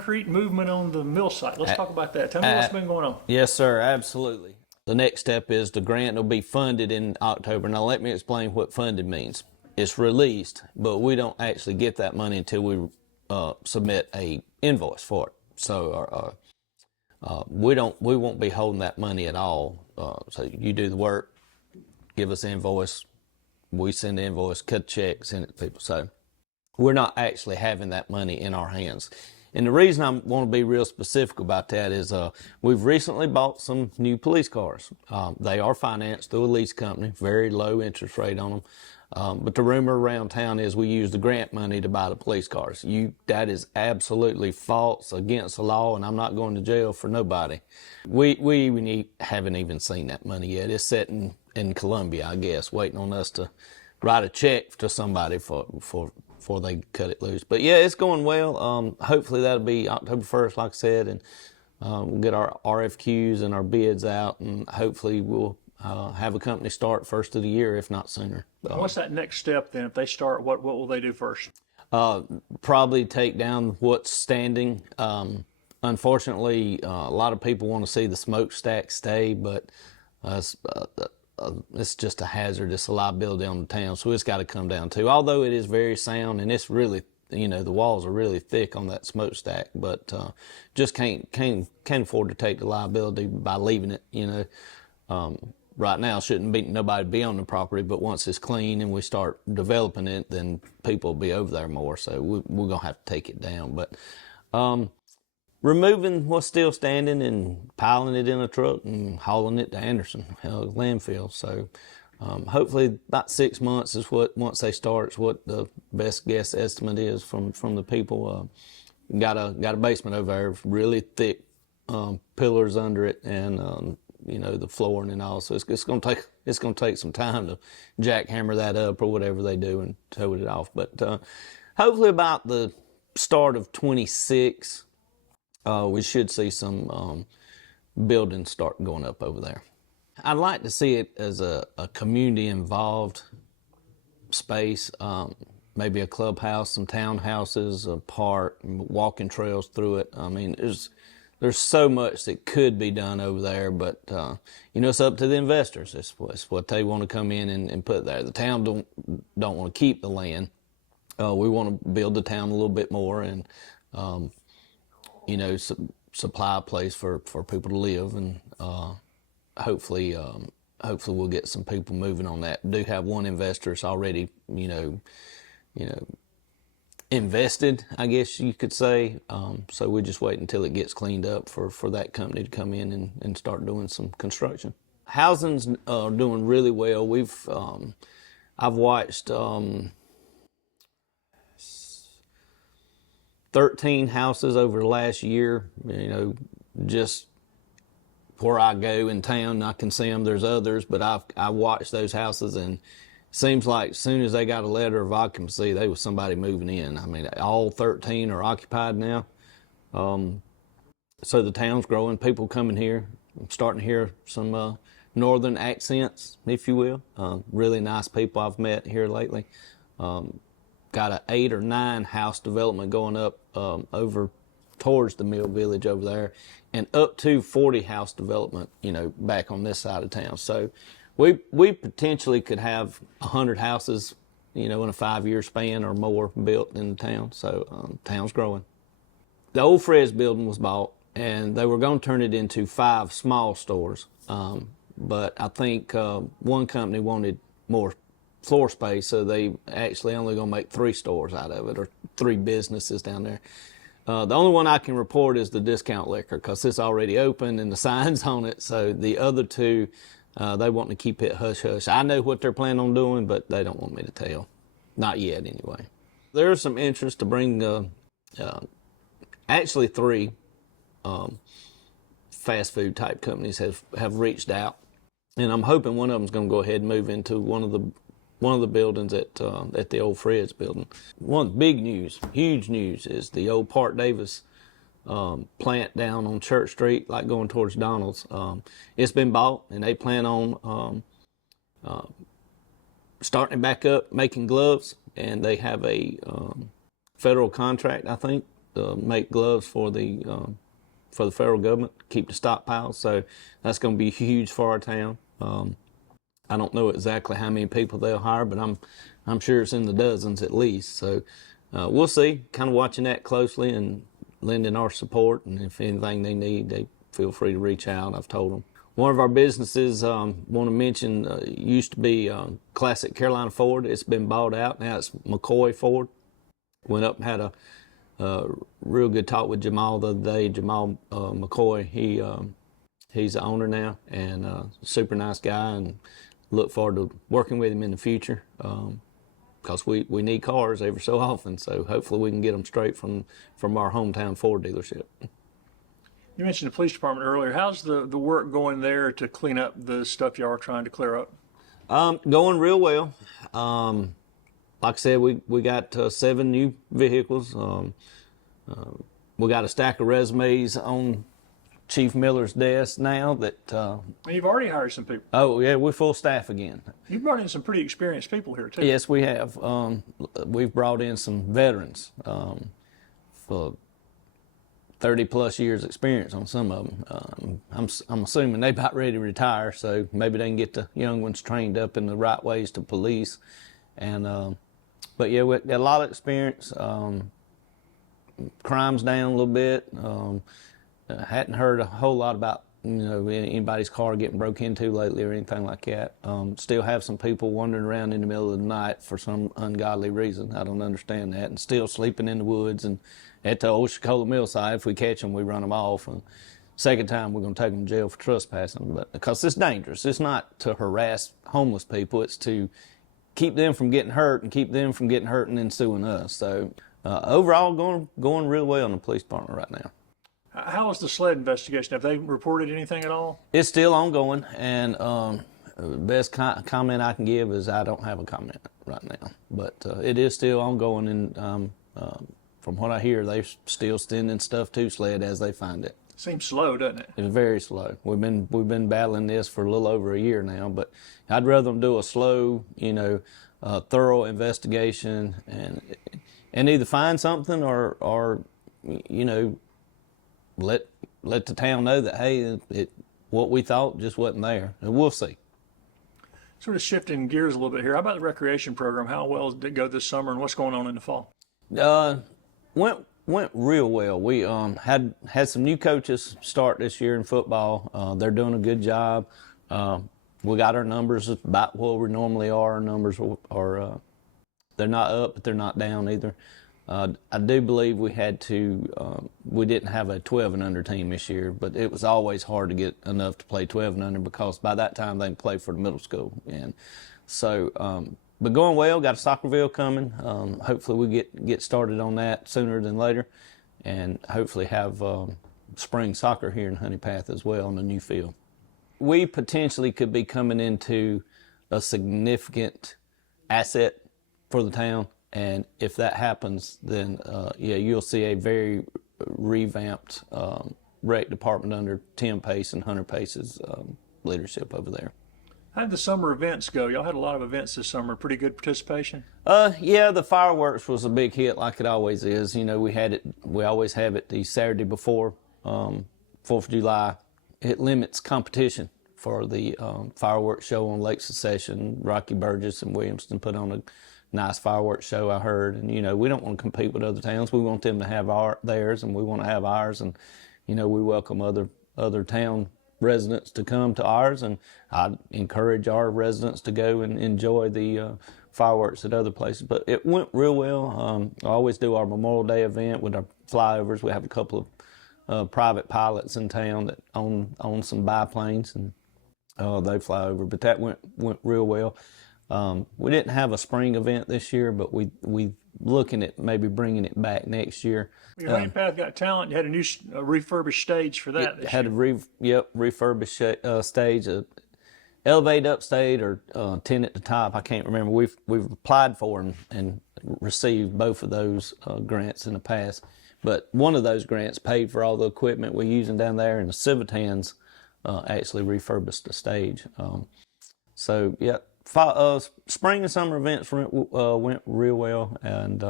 concrete movement on the mill site. Let's talk about that. Tell me what's been going on. Yes, sir, absolutely. The next step is the grant will be funded in October. Now, let me explain what funded means. It's released, but we don't actually get that money until we submit a invoice for it. So we won't be holding that money at all. So you do the work, give us the invoice, we send the invoice, cut the check, send it to people. So we're not actually having that money in our hands. And the reason I want to be real specific about that is we've recently bought some new police cars. They are financed through a lease company, very low interest rate on them. But the rumor around town is we use the grant money to buy the police cars. That is absolutely false, against the law, and I'm not going to jail for nobody. We haven't even seen that money yet. It's sitting in Columbia, I guess, waiting on us to write a check to somebody before they cut it loose. But yeah, it's going well. Hopefully that'll be October 1st, like I said, and we'll get our RFQs and our bids out, and hopefully we'll have a company start first of the year, if not sooner. What's that next step then? If they start, what will they do first? Probably take down what's standing. Unfortunately, a lot of people want to see the smokestack stay, but it's just a hazard. It's a liability on the town, so it's got to come down too. Although it is very sound, and it's really, the walls are really thick on that smokestack, but just can't afford to take the liability by leaving it. Right now, shouldn't be nobody be on the property, but once it's clean and we start developing it, then people will be over there more. So we're gonna have to take it down. But removing what's still standing and piling it in a truck and hauling it to Anderson landfill. So hopefully about 6 months is once they start, is what the best guess estimate is from the people. Got a basement over there, really thick pillars under it, and the flooring and all. So it's gonna take some time to jackhammer that up or whatever they do and tow it off. But hopefully about the start of 26, we should see some buildings start going up over there. I'd like to see it as a community involved space, maybe a clubhouse, some townhouses, a park, walking trails through it. I mean, there's so much that could be done over there, but it's up to the investors. It's what they want to come in and put there. The town don't want to keep the land. We want to build the town a little bit more and supply a place for people to live, and hopefully we'll get some people moving on that. We do have one investor that's already invested, I guess you could say. So we just wait until it gets cleaned up for that company to come in and start doing some construction. Housing's doing really well. I've watched 13 houses over the last year, just where I go in town, I can see them. There's others, but I watched those houses, and seems like as soon as they got a letter of occupancy, there was somebody moving in. I mean, all 13 are occupied now. So the town's growing, people coming here. I'm starting to hear some northern accents, if you will. Really nice people I've met here lately. Got an 8 or 9 house development going up over towards the Mill Village over there, and up to 40 house development, back on this side of town. So we potentially could have 100 houses, in a 5-year span or more built in the town. So town's growing. The old Fred's building was bought, and they were going to turn it into 5 small stores. But I think one company wanted more floor space, so they actually only going to make 3 stores out of it, or 3 businesses down there. The only one I can report is the discount liquor, because it's already open and the sign's on it. So the other 2, they want to keep it hush-hush. I know what they're planning on doing, but they don't want me to tell. Not yet, anyway. There's some interest to bring, actually 3 fast food type companies have reached out, and I'm hoping one of them's going to go ahead and move into one of the buildings at the old Fred's building. One of the big news, huge news, is the old Park Davis plant down on Church Street, like going towards Donald's. It's been bought, and they plan on starting it back up, making gloves, and they have a federal contract, I think, make gloves for the federal government, keep the stockpiles. So that's going to be huge for our town. I don't know exactly how many people they'll hire, but I'm sure it's in the dozens at least. So we'll see. Kind of watching that closely and lending our support. And if anything they need, they feel free to reach out. I've told them. One of our businesses, want to mention, used to be Classic Carolina Ford. It's been bought out. Now it's McCoy Ford. Went up and had a real good talk with Jamal the other day. Jamal McCoy, he's the owner now, and super nice guy, and look forward to working with him in the future, because we need cars every so often. So hopefully we can get them straight from our hometown Ford dealership. You mentioned the police department earlier. How's the work going there to clean up the stuff y'all are trying to clear up? Going real well. Like I said, we got 7 new vehicles. We got a stack of resumes on Chief Miller's desk now that... You've already hired some people. Oh, yeah, we're full staff again. You've brought in some pretty experienced people here, too. Yes, we have. We've brought in some veterans for 30-plus years experience on some of them. I'm assuming they're about ready to retire, so maybe they can get the young ones trained up in the right ways to police. And but yeah, we got a lot of experience. Crime's down a little bit. Hadn't heard a whole lot about anybody's car getting broke into lately or anything like that. Still have some people wandering around in the middle of the night for some ungodly reason. I don't understand that. And still sleeping in the woods and at the old Chicola Mill side. If we catch them, we run them off. And second time, we're going to take them to jail for trespassing. But because it's dangerous. It's not to harass homeless people. It's to keep them from getting hurt and keep them from getting hurt and then suing us. So overall, going real well in the police department right now. How is the sled investigation? Have they reported anything at all? It's still ongoing, and the best comment I can give is I don't have a comment right now. But it is still ongoing, and from what I hear, they're still sending stuff to SLED as they find it. Seems slow, doesn't it? It's very slow. We've been battling this for a little over a year now, but I'd rather them do a slow, thorough investigation and either find something or let the town know that, hey, what we thought just wasn't there. And we'll see. Sort of shifting gears a little bit here. How about the recreation program? How well did it go this summer, and what's going on in the fall? Went real well. We had some new coaches start this year in football. They're doing a good job. We got our numbers about where we normally are. Our numbers are they're not up, but they're not down either. I do believe we didn't have a 12 and under team this year, but it was always hard to get enough to play 12 and under because by that time they can play for the middle school. And so, but going well, got a Soccerville coming. Hopefully we get started on that sooner than later, and hopefully have spring soccer here in Honea Path as well on a new field. We potentially could be coming into a significant asset for the town. And if that happens, then you'll see a very revamped rec department under Tim Pace and Hunter Pace's leadership over there. How did the summer events go? Y'all had a lot of events this summer. Pretty good participation? Yeah, the fireworks was a big hit like it always is. We always have it the Saturday before 4th of July. It limits competition for the fireworks show on Lake Secession. Rocky Burgess and Williamston put on a nice fireworks show, I heard. And, we don't want to compete with other towns. We want them to have theirs, and we want to have ours. And, we welcome other town residents to come to ours. And I encourage our residents to go and enjoy the fireworks at other places. But it went real well. I always do our Memorial Day event with our flyovers. We have a couple of private pilots in town that own some biplanes, and they fly over. But that went real well. We didn't have a spring event this year, but we looking at maybe bringing it back next year. Your Honea Path Got Talent. You had a new refurbished stage for that. Had a refurbished stage, elevate upstage or 10 at the top. I can't remember. We've applied for and received both of those grants in the past. But one of those grants paid for all the equipment we're using down there, and the Civitans actually refurbished the stage. So yeah. Spring and summer events went real well, and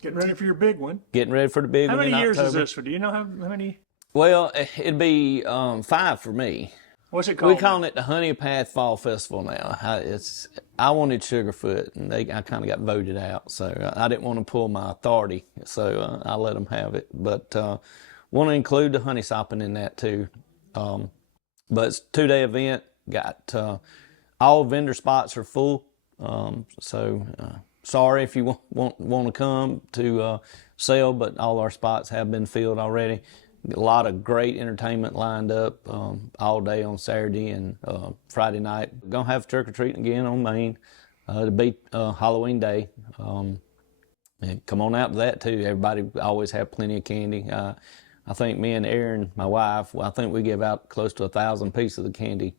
Getting ready for your big one. Getting ready for the big How one many in years October. is this one? Do you know how many? Well, it'd be 5 for me. What's it called? We're calling it the Honea Path Fall Festival now. I wanted Sugarfoot, and I kind of got voted out, so I didn't want to pull my authority, so I let them have it. But want to include the honeysopping in that too. But it's a 2-day event. Got all vendor spots are full, so sorry if you want to come to sell, but all our spots have been filled already. A lot of great entertainment lined up all day on Saturday and Friday night. Gonna have trick-or-treating again on Main. It'll be Halloween Day. And come on out to that too. Everybody always have plenty of candy. I think me and Erin, my wife, I think we gave out close to 1,000 pieces of candy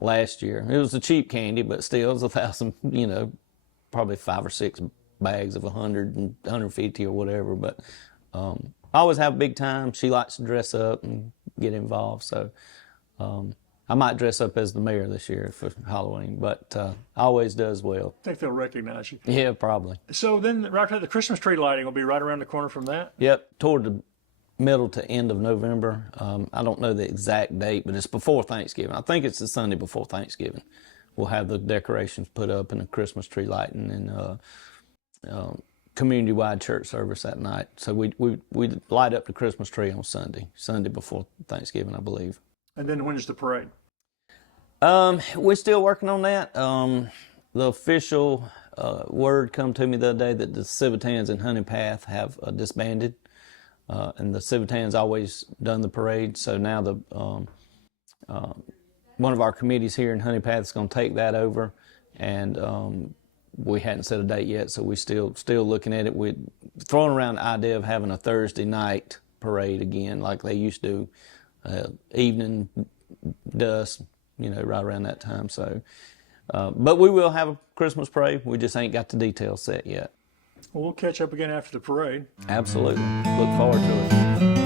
last year. It was a cheap candy, but still it was 1,000, probably 5 or 6 bags of 100 and 150 or whatever. But I always have a big time. She likes to dress up and get involved. So I might dress up as the mayor this year for Halloween, but always does well. I think they'll recognize you. Yeah, probably. So then right after the Christmas tree lighting will be right around the corner from that? Yep, toward the middle to end of November. I don't know the exact date, but it's before Thanksgiving. I think it's the Sunday before Thanksgiving. We'll have the decorations put up and the Christmas tree lighting and community-wide church service that night. So we light up the Christmas tree on Sunday before Thanksgiving, I believe. And then when is the parade? We're still working on that. The official word come to me the other day that the Civitans in Honea Path have disbanded, and the Civitans always done the parade. So now the one of our committees here in Honea Path is going to take that over, and we hadn't set a date yet, so we still looking at it. We're throwing around the idea of having a Thursday night parade again, like they used to, evening dusk, right around that time. So, but we will have a Christmas parade. We just ain't got the details set yet. Well, we'll catch up again after the parade. Absolutely. Look forward to it.